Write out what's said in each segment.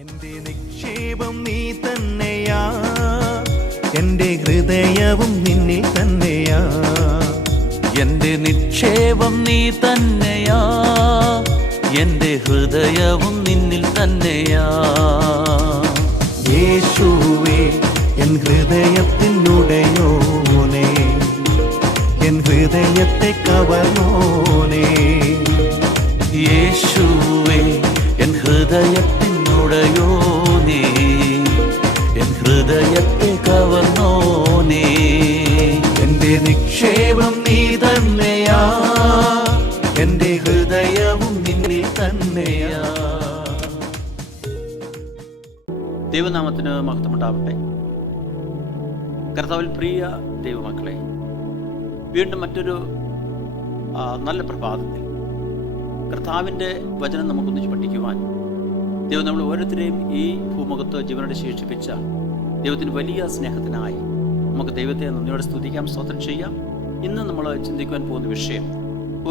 എന്റെ നിക്ഷേപം നീ തന്നെയാ, എന്റെ ഹൃദയവും നിന്നിൽ തന്നെയാ. എന്റെ നിക്ഷേപം നീ തന്നെയാ, എന്റെ ഹൃദയവും നിന്നിൽ തന്നെയാ. യേശുവേ എൻ ഹൃദയത്തിനുടയോനേ, എൻ ഹൃദയത്തെ കവർന്നോനേ. യേശുവേ എൻ ഹൃദയത്തിനുടയോനേ, എൻ ഹൃദയത്തെ കവർന്നോനേ. എന്റെ നിക്ഷേപം നീ തന്നെയാ, എന്റെ ഹൃദയവും നിന്നിൽ തന്നെയാ. ദൈവനാമത്തിന് മഹത്വമുണ്ടാവട്ടെ. കർത്താവിൽ പ്രിയ ദൈവമക്കളെ, വീണ്ടും മറ്റൊരു നല്ല പ്രഭാതത്തിൽ കർത്താവിൻ്റെ വചനം നമുക്കൊന്നിച്ച് പഠിക്കുവാൻ ദൈവം നമ്മൾ ഓരോരുത്തരെയും ഈ ഭൂമുഖത്ത് ജീവനോടെ ശേഷിപ്പിച്ച ദൈവത്തിന് വലിയ സ്നേഹത്തിനായി നമുക്ക് ദൈവത്തെ നന്ദിയോടെ സ്തുതിക്കാം, സ്തോത്രം ചെയ്യാം. ഇന്ന് നമ്മൾ ചിന്തിക്കുവാൻ പോകുന്ന വിഷയം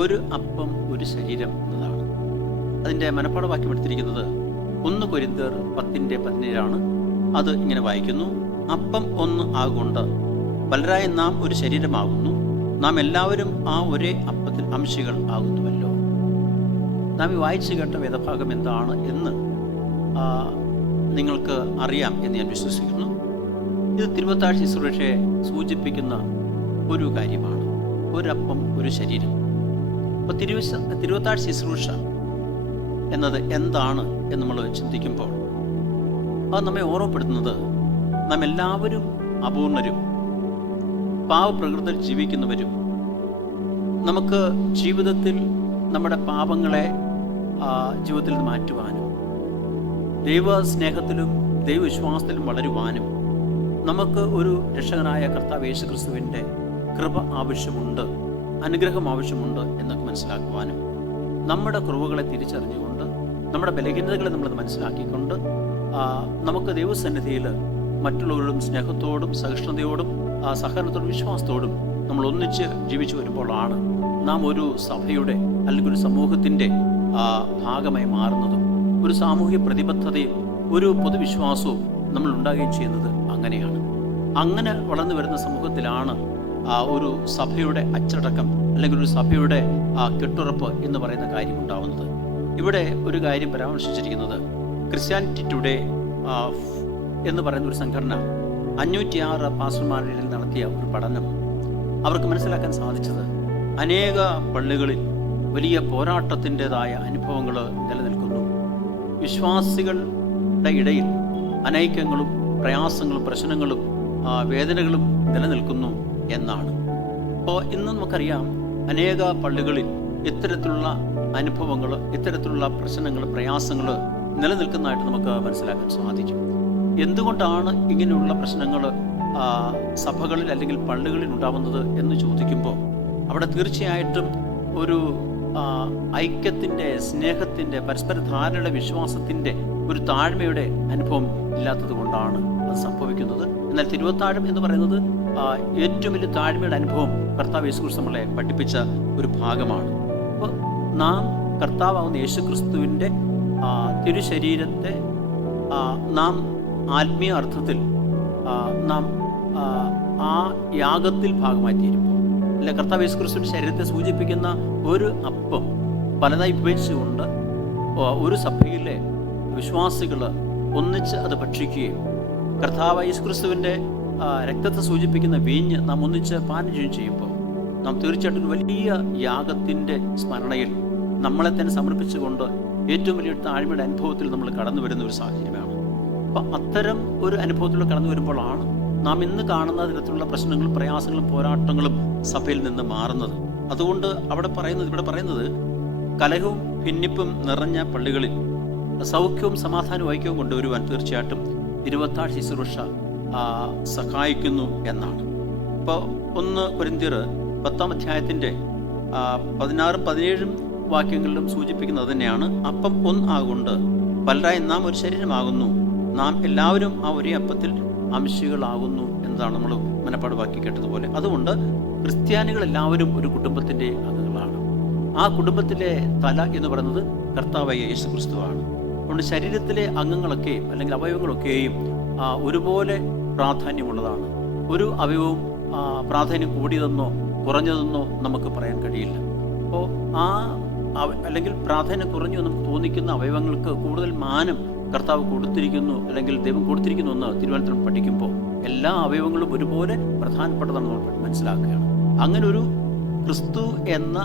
ഒരു അപ്പം ഒരു ശരീരം എന്നതാണ്. അതിൻ്റെ മനപ്പാഠവാക്യം എടുത്തിരിക്കുന്നത് 1 കൊരിന്ത്യർ 10:17 അത് ഇങ്ങനെ വായിക്കുന്നു: അപ്പം ഒന്ന് ആകൊണ്ട് പലരായ നാം ഒരു ശരീരമാകുന്നു, നാം എല്ലാവരും ആ ഒരേ അപ്പത്തിൽ അംശികൾ ആകുന്നുവല്ലോ. നാം ഈ വായിച്ചു കേട്ട വേദഭാഗം എന്താണ് എന്ന് നിങ്ങൾക്ക് അറിയാം എന്ന് ഞാൻ വിശ്വസിക്കുന്നു. ഇത് തിരുവത്താഴ് ശുശ്രൂഷയെ സൂചിപ്പിക്കുന്ന ഒരു കാര്യമാണ്, ഒരപ്പം ഒരു ശരീരം. അപ്പോൾ തിരുവത്താഴ് ശുശ്രൂഷ എന്നത് എന്താണ് എന്ന് നമ്മൾ ചിന്തിക്കുമ്പോൾ അത് നമ്മെ ഓർമ്മപ്പെടുത്തുന്നത് നാം എല്ലാവരും അപൂർണരും, പാവപ്രകൃതിയിൽ ജീവിക്കുന്നവരും, നമുക്ക് ജീവിതത്തിൽ നമ്മുടെ പാപങ്ങളെ ജീവിതത്തിൽ നിന്ന് മാറ്റുവാനും ദൈവസ്നേഹത്തിലും ദൈവവിശ്വാസത്തിലും വളരുവാനും നമുക്ക് ഒരു രക്ഷകനായ കർത്താവ് യേശുക്രിസ്തുവിൻ്റെ കൃപ ആവശ്യമുണ്ട്, അനുഗ്രഹം ആവശ്യമുണ്ട് എന്നൊക്കെ മനസ്സിലാക്കുവാനും നമ്മുടെ കുറവുകളെ തിരിച്ചറിഞ്ഞുകൊണ്ട് നമ്മുടെ ബലഹീനതകളെ നമ്മളത് മനസ്സിലാക്കിക്കൊണ്ട് നമുക്ക് ദൈവസന്നിധിയിൽ മറ്റുള്ളവരോടും സ്നേഹത്തോടും സഹിഷ്ണുതയോടും സഹകരണത്തോടും വിശ്വാസത്തോടും നമ്മൾ ഒന്നിച്ച് ജീവിച്ചു വരുമ്പോഴാണ് നാം ഒരു സഭയുടെ അല്ലെങ്കിൽ ഒരു സമൂഹത്തിൻ്റെ ഭാഗമായി മാറുന്നതും ഒരു സാമൂഹ്യ പ്രതിബദ്ധതയും ഒരു പൊതുവിശ്വാസവും നമ്മൾ ഉണ്ടാകുകയും ചെയ്യുന്നത് അങ്ങനെയാണ്. അങ്ങനെ വളർന്നു വരുന്ന സമൂഹത്തിലാണ് ഒരു സഭയുടെ അച്ചടക്കം അല്ലെങ്കിൽ ഒരു സഭയുടെ കെട്ടുറപ്പ് എന്ന് പറയുന്ന കാര്യം ഉണ്ടാവുന്നത്. ഇവിടെ ഒരു കാര്യം പരാമർശിച്ചിരിക്കുന്നത് ക്രിസ്ത്യാനിറ്റി ടുഡേ എന്ന് പറയുന്ന ഒരു സംഘടന 506 പാസ്റ്റർമാരിൽ നടത്തിയ ഒരു പഠനം അവർക്ക് മനസ്സിലാക്കാൻ സാധിച്ചത് അനേക പള്ളികളിൽ വലിയ പോരാട്ടത്തിൻ്റെതായ അനുഭവങ്ങൾ നിലനിൽക്കുന്നു. വിശ്വാസികളുടെ ഇടയിൽ അനൈക്യങ്ങളും പ്രയാസങ്ങളും പ്രശ്നങ്ങളും വേദനകളും നിലനിൽക്കുന്നു എന്നാണ്. അപ്പോൾ ഇന്ന് നമുക്കറിയാം അനേക പള്ളികളിൽ ഇത്തരത്തിലുള്ള അനുഭവങ്ങൾ, ഇത്തരത്തിലുള്ള പ്രശ്നങ്ങൾ, പ്രയാസങ്ങൾ നിലനിൽക്കുന്നതായിട്ട് നമുക്ക് മനസ്സിലാക്കാൻ സാധിക്കും. എന്തുകൊണ്ടാണ് ഇങ്ങനെയുള്ള പ്രശ്നങ്ങൾ സഭകളിൽ അല്ലെങ്കിൽ പള്ളികളിൽ ഉണ്ടാവുന്നത് എന്ന് ചോദിക്കുമ്പോൾ അവിടെ തീർച്ചയായിട്ടും ഒരു ഐക്യത്തിൻ്റെ, സ്നേഹത്തിൻ്റെ, പരസ്പര ധാരണയുടെ, വിശ്വാസത്തിൻ്റെ, ഒരു താഴ്മയുടെ അനുഭവം ഇല്ലാത്തത് കൊണ്ടാണ് അത് സംഭവിക്കുന്നത്. എന്നാൽ തിരുവത്താഴം എന്ന് പറയുന്നത് ഏറ്റവും വലിയ താഴ്മയുടെ അനുഭവം കർത്താവ് യേശുക്രിസ്തു നമ്മളെ പഠിപ്പിച്ച ഒരു ഭാഗമാണ്. അപ്പോൾ നാം കർത്താവാകുന്ന യേശുക്രിസ്തുവിൻ്റെ തിരുശരീരത്തെ നാം ആത്മീയ അർത്ഥത്തിൽ നാം ആ യാഗത്തിൽ ഭാഗമായി തീരുമ്പോൾ, അല്ലെ കർത്താവ് യേശുക്രിസ്തുവിൻ്റെ ശരീരത്തെ സൂചിപ്പിക്കുന്ന ഒരു അപ്പം പലതായി വിഭജിച്ചുകൊണ്ട് ഒരു സഭയിലെ വിശ്വാസികൾ ഒന്നിച്ച് അത് ഭക്ഷിക്കുകയും കർത്താവ് യേശുക്രിസ്തുവിൻ്റെ രക്തത്തെ സൂചിപ്പിക്കുന്ന വീഞ്ഞ് നാം ഒന്നിച്ച് പാനം ചെയ്യുമ്പോൾ നാം തീർച്ചയായിട്ടും വലിയ യാഗത്തിൻ്റെ സ്മരണയിൽ നമ്മളെ തന്നെ സമർപ്പിച്ചുകൊണ്ട് ഏറ്റവും വലിയ താഴ്മയുടെ അനുഭവത്തിൽ നമ്മൾ കടന്നു വരുന്ന ഒരു സാഹചര്യമാണ്. അപ്പം അത്തരം ഒരു അനുഭവത്തിലൂടെ കടന്നു വരുമ്പോഴാണ് നാം ഇന്ന് കാണുന്ന തരത്തിലുള്ള പ്രശ്നങ്ങളും പ്രയാസങ്ങളും പോരാട്ടങ്ങളും സഭയിൽ നിന്ന് മാറുന്നത്. അതുകൊണ്ട് ഇവിടെ പറയുന്നത് കലഹവും ഭിന്നിപ്പും നിറഞ്ഞ പള്ളികളിൽ സൗഖ്യവും സമാധാനവും ഐക്യവും കൊണ്ടുവരുവാൻ തീർച്ചയായിട്ടും തിരുവത്താഴ് ശുശ്രൂഷ സഹായിക്കുന്നു എന്നാണ്. ഇപ്പോൾ 1 കൊരിന്ത്യർ 10 16-17 വാക്യങ്ങളിലും സൂചിപ്പിക്കുന്നത് തന്നെയാണ്. അപ്പം ഒന്ന് ആകൊണ്ട് പലരായി നാം ഒരു ശരീരമാകുന്നു, നാം എല്ലാവരും ആ ഒരേ അപ്പത്തിൽ അംശികളാകുന്നു എന്നതാണ് നമ്മൾ മനപ്പാഠമാക്കി കേട്ടതുപോലെ. അതുകൊണ്ട് ക്രിസ്ത്യാനികൾ എല്ലാവരും ഒരു കുടുംബത്തിൻ്റെ അംഗങ്ങളാണ്. ആ കുടുംബത്തിലെ തല എന്ന് പറയുന്നത് കർത്താവായ യേശുക്രിസ്തുവാണ്. അതുകൊണ്ട് ശരീരത്തിലെ അംഗങ്ങളൊക്കെയും അല്ലെങ്കിൽ അവയവങ്ങളൊക്കെയും ഒരുപോലെ പ്രാധാന്യമുള്ളതാണ്. ഒരു അവയവവും പ്രാധാന്യം കൂടിയതെന്നോ കുറഞ്ഞതെന്നോ നമുക്ക് പറയാൻ കഴിയില്ല. അപ്പോൾ അല്ലെങ്കിൽ പ്രാധാന്യം കുറഞ്ഞു നമുക്ക് തോന്നിക്കുന്ന അവയവങ്ങൾക്ക് കൂടുതൽ മാനം കർത്താവ് കൊടുത്തിരിക്കുന്നു, അല്ലെങ്കിൽ ദൈവം കൊടുത്തിരിക്കുന്നു എന്ന് തിരുവനന്തപുരം പഠിക്കുമ്പോൾ എല്ലാ അവയവങ്ങളും ഒരുപോലെ പ്രധാനപ്പെട്ടതാണ് നമ്മൾ മനസ്സിലാക്കുകയാണ്. അങ്ങനെ ഒരു ക്രിസ്തു എന്ന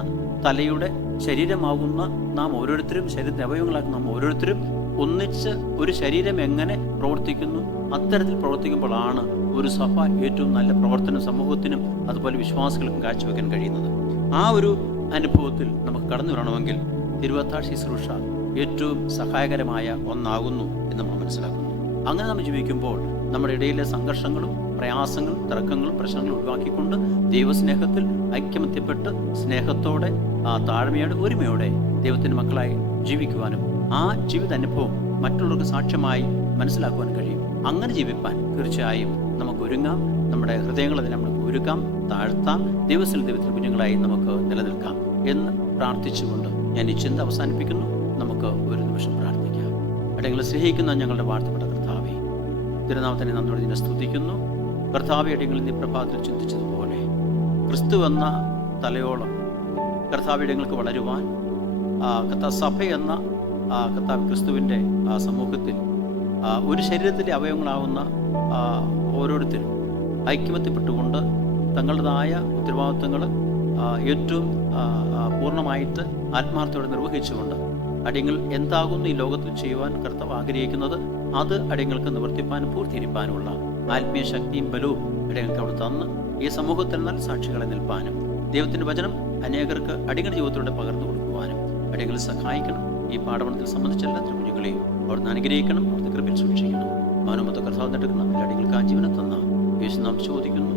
തലയുടെ ശരീരമാകുന്ന നാം ഓരോരുത്തരും, ശരീരത്തിന്റെ അവയവങ്ങളാക്കുന്ന നാം ഓരോരുത്തരും ഒന്നിച്ച് ഒരു ശരീരം എങ്ങനെ പ്രവർത്തിക്കുന്നു അത്തരത്തിൽ പ്രവർത്തിക്കുമ്പോഴാണ് ഒരു സഭ ഏറ്റവും നല്ല പ്രവർത്തനം സമൂഹത്തിനും അതുപോലെ വിശ്വാസികൾക്കും കാഴ്ചവെക്കാൻ കഴിയുന്നത്. ആ ഒരു അനുഭവത്തിൽ നമുക്ക് കടന്നു വരണമെങ്കിൽ തിരുവത്താഴ് ശുശ്രൂഷ ഏറ്റവും സഹായകരമായ ഒന്നാകുന്നു എന്ന് നമ്മൾ മനസ്സിലാക്കുന്നു. അങ്ങനെ നമ്മൾ ജീവിക്കുമ്പോൾ നമ്മുടെ ഇടയിലെ സംഘർഷങ്ങളും പ്രയാസങ്ങളും തർക്കങ്ങളും പ്രശ്നങ്ങളും ഒഴിവാക്കിക്കൊണ്ട് ദൈവസ്നേഹത്തിൽ ഐക്യമത്യപ്പെട്ട് സ്നേഹത്തോടെ താഴ്മയോടെ ഒരുമയോടെ ദൈവത്തിൻ്റെ മക്കളായി ജീവിക്കുവാനും ആ ജീവിതാനുഭവം മറ്റുള്ളവർക്ക് സാക്ഷ്യമായി മനസ്സിലാക്കുവാൻ കഴിയും. അങ്ങനെ ജീവിപ്പാൻ തീർച്ചയായും നമുക്ക് ഒരുങ്ങാം. നമ്മുടെ ഹൃദയങ്ങളെ നമുക്ക് ഒരുക്കാം, താഴ്ത്താം, ദൈവത്തിൽ കുഞ്ഞുങ്ങളായി നമുക്ക് നിലനിൽക്കാം എന്ന് പ്രാർത്ഥിച്ചുകൊണ്ട് ഞാൻ ഈ ചിന്ത അവസാനിപ്പിക്കുന്നു. നമുക്ക് ഒരു നിമിഷം പ്രാർത്ഥിക്കാം. എവിടെയെങ്കിലും സ്നേഹിക്കുന്ന ഞങ്ങളുടെ വാഴ്ത്തപ്പെട്ട കർത്താവേ, തിരുനാമത്തിനെ നന്ദിയോടെ നിന്നെ സ്തുതിക്കുന്നു. കർത്താവെ, എവിടെയെങ്കിലും നീ പ്രഭാതത്തിൽ ചിന്തിച്ചതുപോലെ ക്രിസ്തു എന്ന തലയോളം കർത്താവ് ഇടങ്ങൾക്ക് വളരുവാൻ സഭ എന്ന കർത്താവ് ക്രിസ്തുവിൻ്റെ സമൂഹത്തിൽ ഒരു ശരീരത്തിലെ അവയവങ്ങളാവുന്ന ഓരോരുത്തരും ഐക്യമത്യപ്പെട്ടുകൊണ്ട് തങ്ങളുടേതായ ഉത്തരവാദിത്വങ്ങൾ ഏറ്റവും പൂർണ്ണമായിട്ട് ആത്മാർത്ഥയോടെ നിർവഹിച്ചുകൊണ്ട് അടിയങ്ങൾ എന്താകുന്നു ഈ ലോകത്തിൽ ചെയ്യുവാൻ കർത്താവ് ആഗ്രഹിക്കുന്നത് അത് അടിയങ്ങൾക്ക് നിവർത്തിപ്പാനും പൂർത്തീകരിപ്പാനുമുള്ള ആത്മീയ ശക്തിയും ബലവും അടിയങ്ങൾക്ക് അവിടെ തന്ന് ഈ സമൂഹത്തിൽ നല്ല സാക്ഷികളെ നിൽപ്പാനും ദൈവത്തിൻ്റെ വചനം അനേകർക്ക് അടിയങ്ങളുടെ ജീവിതത്തിലൂടെ പകർന്നു കൊടുക്കുവാനും അടിയങ്ങൾ സഹായിക്കണം. ഈ പാഠവനത്തിൽ സംബന്ധിച്ച എല്ലാ കുഞ്ഞുങ്ങളെയും അവിടുന്ന് അനുഗ്രഹിക്കണം, അവിടുത്തെ കൃപയിൽ സൂക്ഷിക്കണം. മാനവത്വ കർത്താവ് നടക്കുന്ന എല്ലാ അടികൾക്ക് ആ ജീവനെ തന്ന യേശു നാം ചോദിക്കുന്നു.